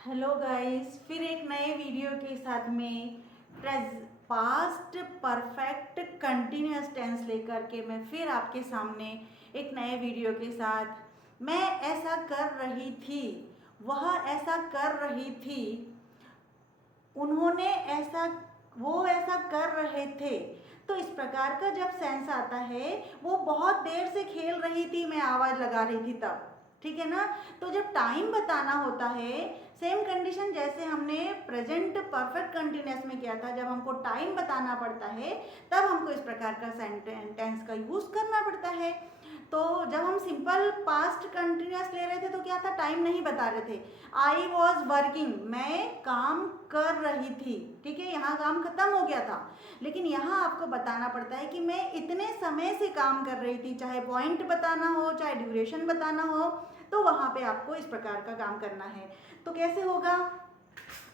Hello guys, फिर एक नए वीडियो के साथ में पास्ट परफेक्ट कंटिन्यूअस टेंस लेकर के मैं फिर आपके सामने एक नए वीडियो के साथ मैं ऐसा कर रही थी, वह ऐसा कर रही थी, उन्होंने ऐसा, वो ऐसा कर रहे थे। तो इस प्रकार का जब सेंस आता है, वो बहुत देर से खेल रही थी, मैं आवाज लगा रही थी तब, ठीक है ना। तो जब टाइम बताना होता है, सेम कंडीशन जैसे हमने प्रेजेंट परफेक्ट कंटिन्यूअस में किया था, जब हमको टाइम बताना पड़ता है तब हमको इस प्रकार का सेंटेंस का यूज करना पड़ता है। तो जब हम सिंपल पास्ट कंटिन्यूअस ले रहे थे तो क्या था, टाइम नहीं बता रहे थे। आई वॉज वर्किंग, मैं काम कर रही थी, ठीक है, यहाँ काम खत्म हो गया था। लेकिन यहाँ आपको बताना पड़ता है कि मैं इतने समय से काम कर रही थी, चाहे पॉइंट बताना हो चाहे ड्यूरेशन बताना हो, तो वहाँ पे आपको इस प्रकार का काम करना है। तो कैसे होगा,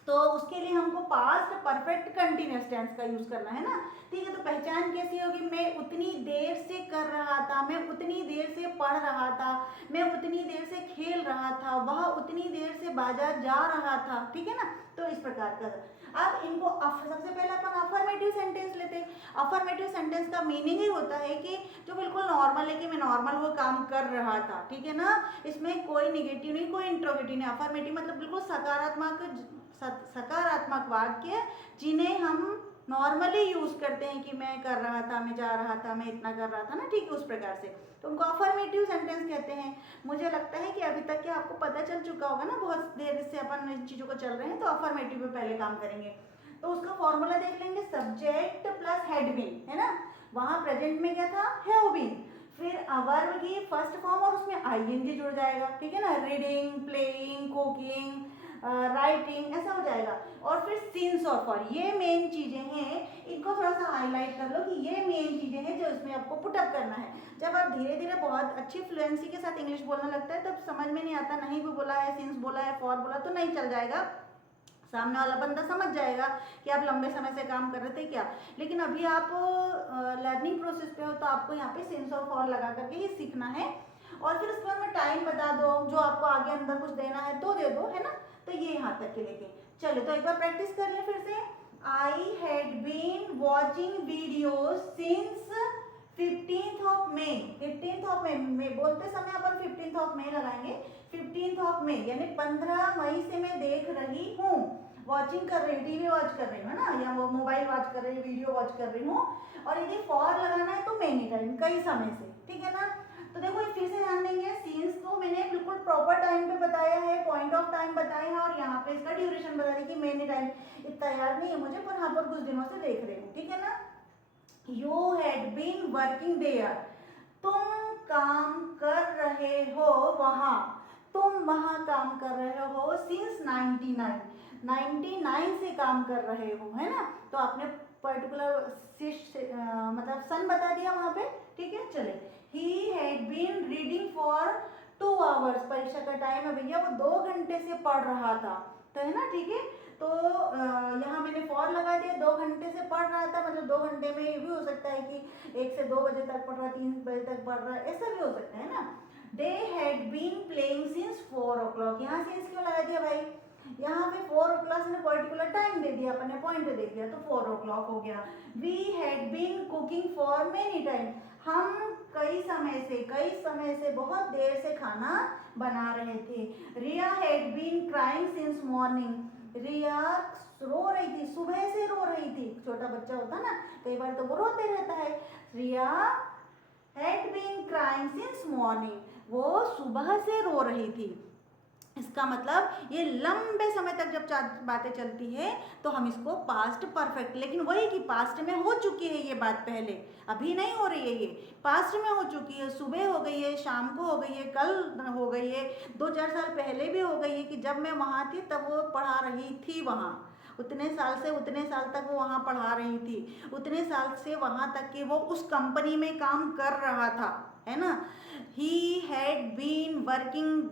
तो उसके लिए हमको पास्ट परफेक्ट कंटिन्यूअस टेंस का यूज करना है ना। ठीक है, तो पहचान कैसी होगी, मैं उतनी देर से कर रहा था, मैं उतनी देर से पढ़ रहा था, मैं उतनी देर से खेल रहा था, वह उतनी देर से बाजार जा रहा था, ठीक है ना। तो इस प्रकार का अब इनको सबसे पहले अपन अफर्मेटिव सेंटेंस लेते हैं। अफर्मेटिव सेंटेंस का मीनिंग ही होता है कि जो बिल्कुल नॉर्मल है कि मैं नॉर्मल वो काम कर रहा था, ठीक है ना। इसमें कोई निगेटिव नहीं, कोई इंट्रोगेटिव नहीं। अफर्मेटिव मतलब बिल्कुल सकारात्मक वाक्य जिन्हें हम नॉर्मली यूज करते हैं कि मैं कर रहा था, मैं जा रहा था, मैं इतना कर रहा था ना, ठीक है, उस प्रकार से। तो उनको अफर्मेटिव सेंटेंस कहते हैं। मुझे लगता है कि अभी तक के आपको पता चल चुका होगा ना, बहुत देर से अपन इन चीजों को चल रहे हैं, तो अफर्मेटिव पे पहले काम करेंगे। तो उसका फॉर्मूला देख लेंगे, सब्जेक्ट प्लस हैड बीन, है ना। वहां प्रेजेंट में क्या था, हैव बीन, फिर वर्ब की फर्स्ट फॉर्म और उसमें आईएनजी जुड़ जाएगा, ठीक है ना। रीडिंग, प्लेइंग, कुकिंग, राइटिंग, ऐसा हो जाएगा। और फिर सिंस और फॉर, ये मेन चीजें हैं, इनको थोड़ा सा हाईलाइट कर लो कि ये मेन चीजें हैं जो इसमें आपको पुटअप करना है। जब आप धीरे धीरे बहुत अच्छी फ्लुएंसी के साथ इंग्लिश बोलने लगता है तब समझ में नहीं आता, नहीं भी बोला है, सिंस बोला है, फॉर बोला तो नहीं चल जाएगा, सामने वाला बंदा समझ जाएगा कि आप लंबे समय से काम कर रहे थे क्या। लेकिन अभी आप लर्निंग प्रोसेस पे हो, तो आपको यहाँ पे सिंस और फॉर लगा करके ही सीखना है। और फिर उसके बाद में टाइम बता दो, जो आपको आगे अंदर कुछ देना है तो दे दो, है ना। तो ये यहाँ तक के लेके चलो, तो एक बार प्रैक्टिस कर ले फिर से। I had been watching videos since 15th of May. 15th of May बोलते समय अपन 15th ऑफ मे लगाएंगे। 15th ऑफ मे यानी 15 मई से मैं देख रही हूँ, वॉचिंग कर रही हूँ, टीवी वॉच कर रही हूँ, है ना, या वो मोबाइल वॉच कर रही हूँ, वीडियो वॉच कर रही हूँ। और यदि फॉर लगाना है तो मेनी टाइम, कई समय से, ठीक है ना। तो देखो फिर से ध्यान देंगे, सीन्स तो मैंने बिल्कुल प्रॉपर टाइम पे बताया है, पॉइंट ऑफ टाइम बताया है, और यहाँ पे इसका ड्यूरेशन बता दी कि मेनी टाइम इतना याद नहीं है मुझे, पर यहाँ पर कुछ दिनों से देख रही हूँ, ठीक है ना। You had been working there, तुम काम कर रहे हो वहां, तुम वहां काम कर रहे हो सिंस 99 से काम कर रहे हो, है ना। तो आपने पर्टिकुलर मतलब सन बता दिया वहां पे, ठीक है। चले, he had been reading for 2 hours, परीक्षा का टाइम है भैया, वो 2 घंटे से पढ़ रहा था, तो है ना, ठीक है। तो यहाँ मैंने फॉर लगा दिया, 2 घंटे से पढ़ रहा था, मतलब 2 घंटे में ये भी हो सकता है कि 1 से 2 बजे तक पढ़ रहा, 3 बजे तक पढ़ रहा, ऐसा भी हो सकता है ना। They had been playing since 4 o'clock, यहाँ सिंस क्यों लगा दिया भाई, यहाँ पे 4 o'clock ने पर्टिकुलर टाइम दे दिया, अपने पॉइंट दे दिया, तो 4 o'clock हो गया। We had been cooking for many time, हम कई समय से बहुत देर से खाना बना रहे थे। Riya had been crying since morning, Riya रो रही थी, सुबह से रो रही थी, छोटा बच्चा होता ना, कई बार तो वो रोते रहता है। Riya had been crying since morning, वो सुबह से रो रही थी। इसका मतलब ये लंबे समय तक जब बातें चलती है तो हम इसको पास्ट परफेक्ट, लेकिन वही कि पास्ट में हो चुकी है ये बात, पहले अभी नहीं हो रही है, ये पास्ट में हो चुकी है, सुबह हो गई है, शाम को हो गई है, कल हो गई है, 2-4 साल पहले भी हो गई है कि जब मैं वहाँ थी तब वो पढ़ा रही थी वहाँ, उतने साल से उतने साल तक वो वहाँ पढ़ा रही थी, उतने साल से वहाँ तक कि वो उस कंपनी में काम कर रहा था, है ना। He had been working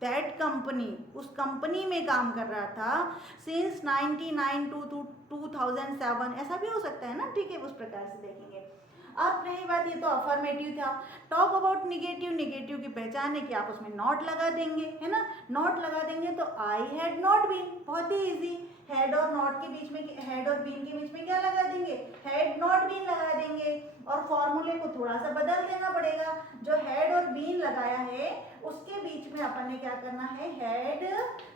that company, उस कंपनी में काम कर रहा था सिंस 99 टू 2007, ऐसा भी हो सकता है ना, ठीक है, उस प्रकार से देखेंगे। अब रही बात, ये तो अफर्मेटिव था। टॉक अबाउट निगेटिव, निगेटिव की पहचान है कि आप उसमें नॉट लगा देंगे, है ना, नॉट लगा देंगे। तो आई हैड नॉट बीन, बहुत ही इजी, हैड और नॉट के बीच में, हैड और बीन के बीच में क्या लगा देंगे, हैड नॉट बीन लगा देंगे। और फॉर्मूले को थोड़ा सा बदल देना पड़ेगा, जो हैड और बीन लगाया है उसके बीच में अपन ने क्या करना है, had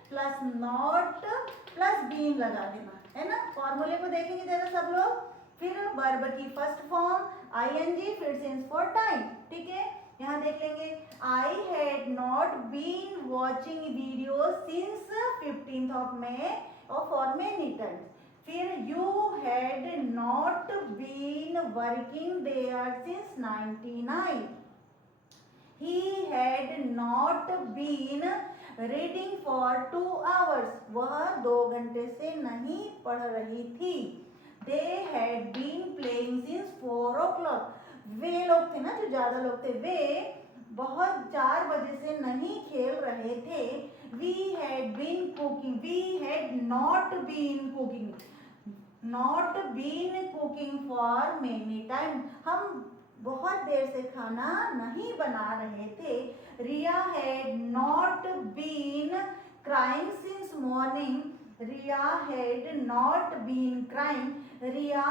plus not plus been लगा देना, है ना। फॉर्मूले को देखेंगे जरा सब लोग। फिर वर्ब की फर्स्ट फॉर्म आईएनजी, फिर सिंस फॉर टाइम, ठीक है। यहाँ देख लेंगे, I had not been watching video since 15th of May और फॉर मेनी टाइम्स। फिर you had not been working there since 99। He had not been reading for 2 hours. वह 2 घंटे से नहीं पढ़ रही थी। They had been playing since 4 o'clock. वे लोग थे ना, जो ज्यादा लोग थे, वे बहुत 4 बजे से नहीं खेल रहे थे। We had been cooking. We had not been cooking. Not been cooking for many time. हम बहुत देर से खाना नहीं बना रहे थे। Riya had not been crying since morning. Riya had not been crying. Riya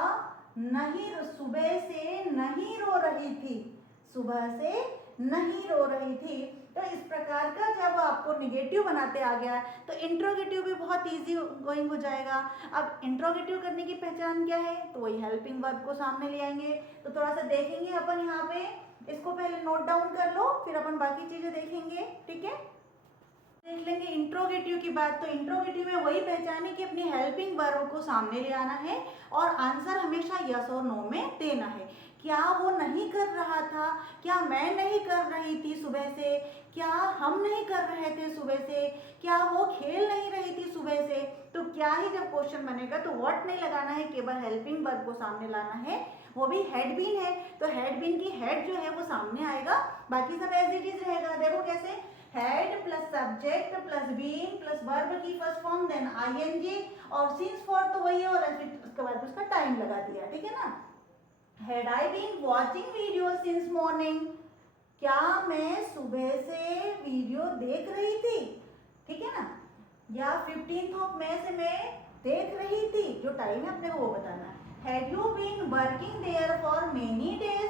नहीं, सुबह से नहीं रो रही थी, सुबह से नहीं रो रही थी। तो इस प्रकार का जब आपको निगेटिव बनाते आ गया तो इंट्रोगेटिव भी बहुत इजी गोइंग हो जाएगा। अब इंट्रोगेटिव करने की पहचान क्या है, तो वही हेल्पिंग वर्ब को सामने ले आएंगे। तो थोड़ा सा देखेंगे अपन यहाँ पे, इसको पहले नोट डाउन कर लो, फिर अपन बाकी चीजें देखेंगे, ठीक है। देख लेंगे इंट्रोगेटिव की बात। तो इंट्रोगेटिव में वही पहचाने कि अपनी हेल्पिंग वर्ब को सामने ले आना है और आंसर हमेशा यस और नो में देना है। क्या वो नहीं कर रहा था, क्या मैं नहीं कर रही थी सुबह से, क्या हम नहीं कर रहे थे सुबह से, क्या वो खेल नहीं रही थी सुबह से। तो क्या ही जब क्वेश्चन बनेगा तो व्हाट नहीं लगाना है, केवल हेल्पिंग वर्ब को सामने लाना है, वो भी हैड बीन है। तो हैड बीन की हैड जो है वो सामने आएगा, बाकी सब एज इट इज रहेगा। देखो कैसे, had plus subject plus been plus verb की फर्स्ट फॉर्म देन आईएनजी और सिंस फॉर तो वही है, और उसके बाद उसका टाइम लगा दिया, ठीक है ना। Had I been watching video since morning, क्या मैं सुबह से वीडियो देख रही थी, ठीक है ना। या 15th of May से मैं देख रही थी, जो टाइम है अपने को वो बताना है। Had you been working there for many days,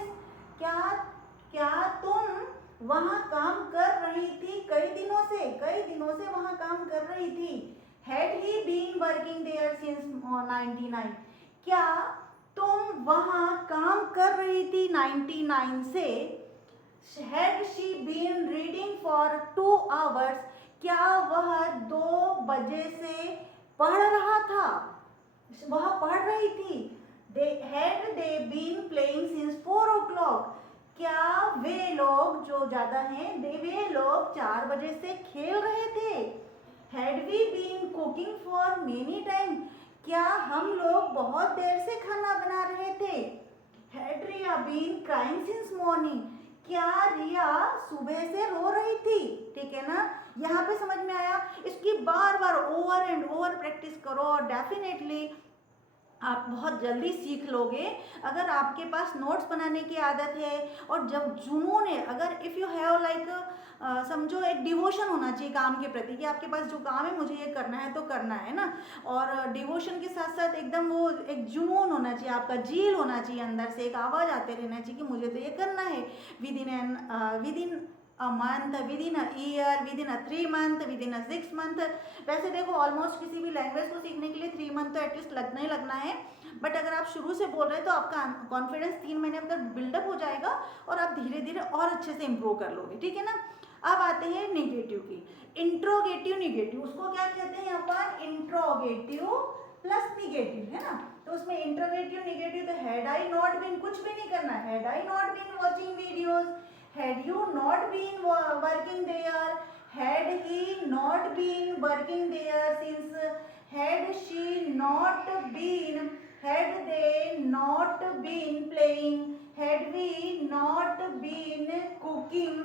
क्या तुम वहाँ काम कर रही थी कई दिनों से वहाँ काम कर रही थी। Had he been working there since 99, क्या तुम वहाँ काम कर रही थी 99 से। Had she been reading for 2 hours, क्या वह 2 बजे से पढ़ रहा था, वह पढ़ रही थी। Had they been playing since 4 o'clock, क्या वे लोग जो ज्यादा हैं, वे लोग 4 बजे से खेल रहे थे। Had we been cooking for many time, क्या हम लोग बहुत देर से खाना बना रहे थे। Had Riya been crying since morning, क्या रिया सुबह से रो रही थी, ठीक है ना। यहाँ पे समझ में आया। इसकी बार बार ओवर एंड ओवर प्रैक्टिस करो और डेफिनेटली आप बहुत जल्दी सीख लोगे। अगर आपके पास नोट्स बनाने की आदत है और जब जुनून है, अगर इफ़ यू हैव लाइक समझो एक डिवोशन होना चाहिए काम के प्रति कि आपके पास जो काम है मुझे ये करना है तो करना है ना। और डिवोशन के साथ साथ एकदम वो एक जुनून होना चाहिए, आपका जील होना चाहिए, अंदर से एक आवाज़ आते रहना चाहिए कि मुझे तो ये करना है with in a month, within a year, within a 3 month, within a 6 month। वैसे देखो ऑलमोस्ट किसी भी लैंग्वेज को सीखने के लिए 3 मंथ तो एटलीस्ट लगना ही लगना है। बट अगर आप शुरू से बोल रहे हैं तो आपका कॉन्फिडेंस 3 महीने अंदर बिल्डअप हो जाएगा और आप धीरे धीरे और अच्छे से इम्प्रूव कर लोगे, ठीक है ना। अब आते हैं निगेटिव की, इंट्रोगेटिव निगेटिव। उसको क्या कहते हैं अपन, इंट्रोगेटिव प्लस निगेटिव, है ना। तो उसमें इंट्रोगेटिव निगेटिव, तो हैड आई नॉट बीन, कुछ भी नहीं करना, had I not been watching videos, had you not been working there, had he not been working there since, had she not been, had they not been playing, had we not been cooking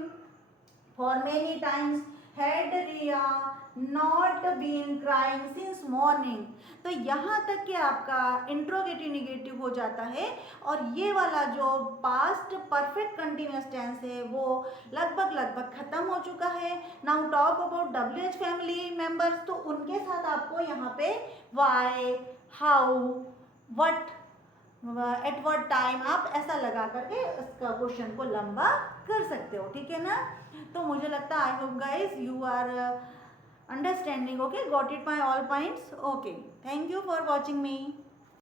for many times, had Riya not been crying since morning. तो यहाँ तक कि आपका interrogative negative हो जाता है और ये वाला जो पास्ट परफेक्ट कंटिन्यूअस टेंस है वो लगभग खत्म हो चुका है। Now talk about WH family members, तो उनके साथ आपको यहाँ पे why, how, what, at what time आप ऐसा लगा करके इसका क्वेश्चन को लंबा कर सकते हो, ठीक है ना। तो मुझे लगता है I hope guys you are understanding, okay, got it my all points, okay, thank you for watching me.